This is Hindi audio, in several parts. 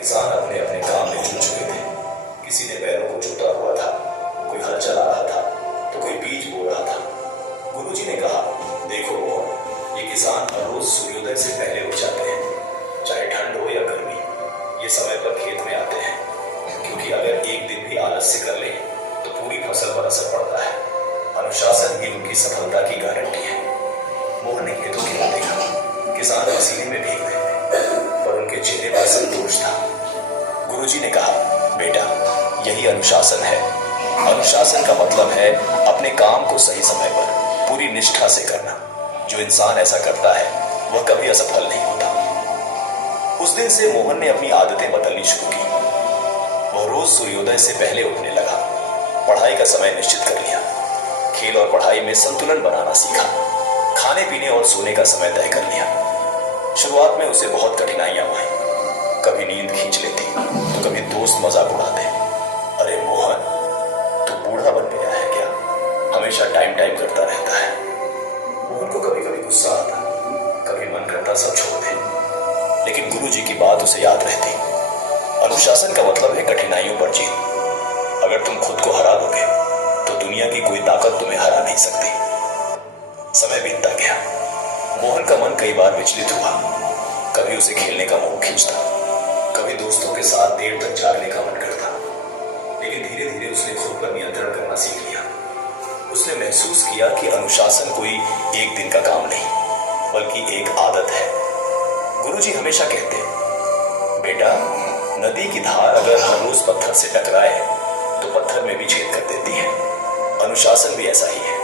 किसान अपने अपने काम में जुट चुके थे। किसी ने बैलों को जोता हुआ था, कोई हल चला रहा था तो कोई बीज बो रहा था। गुरुजी ने कहा, देखो मोहन, ये किसान हर रोज सूर्योदय से पहले उठ जाते हैं, चाहे ठंड हो या गर्मी। ये समय पर खेत में आते हैं, क्योंकि अगर एक दिन भी आलस्य कर ले तो पूरी फसल पर असर पड़ता है। अनुशासन ही उनकी सफलता की गारंटी है। मोहन ने खेतों की ओर देखा। किसान पसीने में भीग रहे थे, पर उनके चेहरे पर संतोष था। गुरुजी ने कहा, बेटा, यही अनुशासन है। अनुशासन का मतलब है अपने काम को सही समय पर पूरी निष्ठा से करना। जो इंसान ऐसा करता है वह कभी असफल नहीं होता। उस दिन से मोहन ने अपनी आदतें बदलनी शुरू की। वह रोज सूर्योदय से पहले उठने लगा, पढ़ाई का समय निश्चित कर लिया, खेल और पढ़ाई में संतुलन बनाना सीखा, खाने पीने और सोने का समय तय कर लिया। शुरुआत में उसे बहुत कठिनाइयां हुई। कभी नींद खींच लेती तो कभी दोस्त मजाक उड़ाते, अरे मोहन, तू बूढ़ा बन गया है क्या? हमेशा टाइम टाइम करता रहता है। मोहन को कभी कभी गुस्सा आता, कभी मन करता सब छोड़ दे, लेकिन गुरुजी की बात उसे याद रहती। अनुशासन का मतलब है कठिनाइयों पर जीत। अगर तुम खुद को हरा दोगे तो दुनिया की कोई ताकत तुम्हें हरा नहीं सकती। समय बीतता गया। मोहन का मन कई बार विचलित हुआ। कभी उसे खेलने का मोह खींचता, कभी दोस्तों के साथ देर तक जागने का मन करता, लेकिन धीरे धीरे उसने खुद पर नियंत्रण करना सीख लिया। उसने महसूस किया कि अनुशासन कोई एक दिन का काम नहीं, बल्कि एक आदत है। गुरुजी हमेशा कहते, बेटा, नदी की धार अगर हर रोज पत्थर से टकराए तो पत्थर में भी छेद कर देती है। अनुशासन भी ऐसा ही है।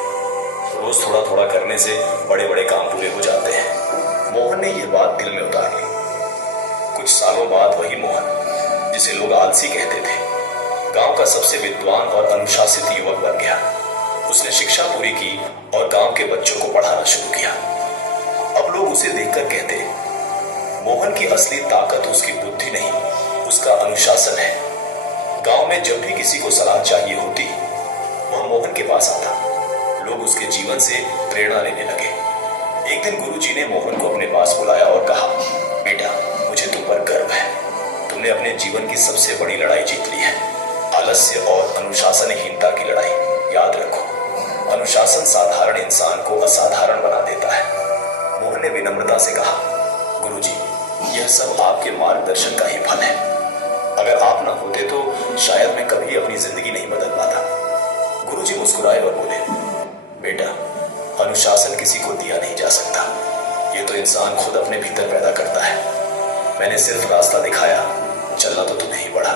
रोज थोड़ा थोड़ा करने से बड़े बड़े काम पूरे हो जाते हैं। मोहन ने यह बात दिल में उतार ली। कुछ सालों बाद वही मोहन, जिसे लोग आलसी कहते थे, गांव का सबसे विद्वान और अनुशासित युवक बन गया। उसने शिक्षा पूरी की और गांव के बच्चों को पढ़ाना शुरू किया। अब लोग उसे देखकर कहते, मोहन की असली ताकत उसकी बुद्धि नहीं, उसका अनुशासन है। गांव में जब भी किसी को सलाह चाहिए होती, वह मोहन के पास आता। लोग उसके जीवन से प्रेरणा लेने लगे। एक दिन गुरुजी ने मोहन को अपने पास बुलाया और कहा, बेटा, मुझे तुम पर गर्व है। तुमने अपने जीवन की सबसे बड़ी लड़ाई जीत ली है, आलस्य और अनुशासनहीनता की लड़ाई। याद रखो, अनुशासन साधारण इंसान को असाधारण बना देता है। मोहन ने विनम्रता से कहा, गुरुजी, यह सब आपके मार्गदर्शन का ही फल है। अगर आप न होते तो शायद मैं कभी अपनी जिंदगी नहीं बदल पाता। गुरुजी मुस्कुराए और बोले, बेटा, अनुशासन किसी को दिया नहीं जा सकता। ये तो इंसान खुद अपने भीतर पैदा करता है। मैंने सिर्फ रास्ता दिखाया, चलना तो तुम्हें ही पड़ा।